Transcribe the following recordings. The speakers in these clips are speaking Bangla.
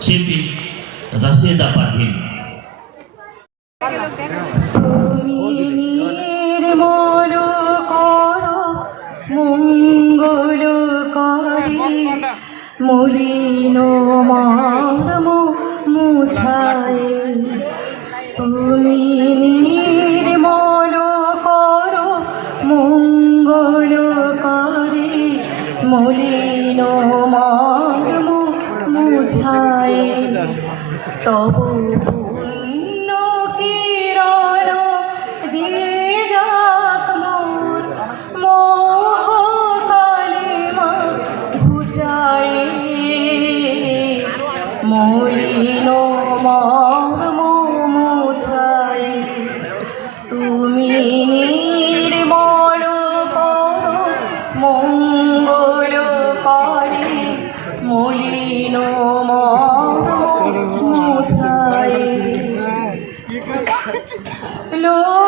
শিল্পী রাশেদা পারভিন মলিন মারম মুছায়। তুমি নির্মল মঙ্গল করে। মলিন মারম মুছায় তব Hello.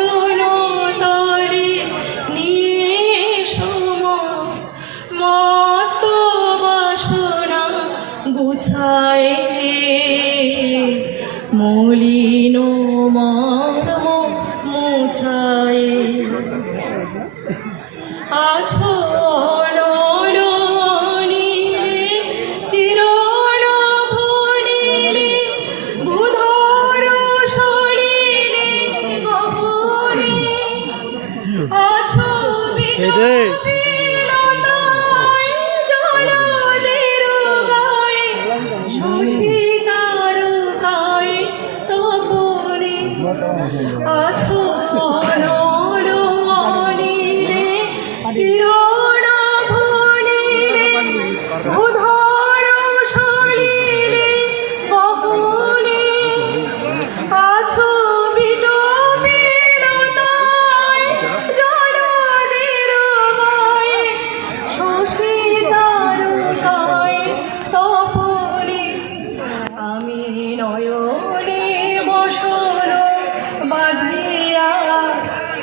মলিন মর্ম মুছায়। আছো নরনীরে চিরণ 啊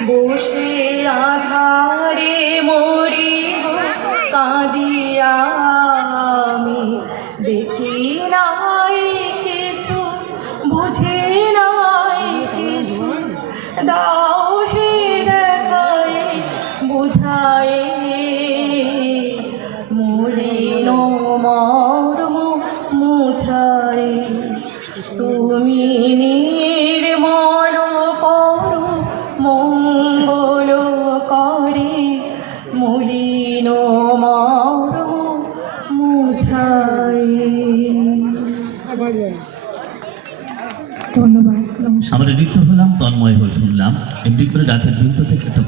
বসে আধারে মরিব, কাঁদিয়া আমি দেখি নাই কিছু, বুঝি নাই কিছু। দাও হে দেখায় বুঝায় মলিন মর্ম মুছায় মঙ্গল করে, মলিন মর্ম মুছায়। ধন্যবাদ আমরা নৃত্য হলাম, তন্ময় হয়ে শুনলাম। এমনি করে রাতের বৃন্দ থেকে একটা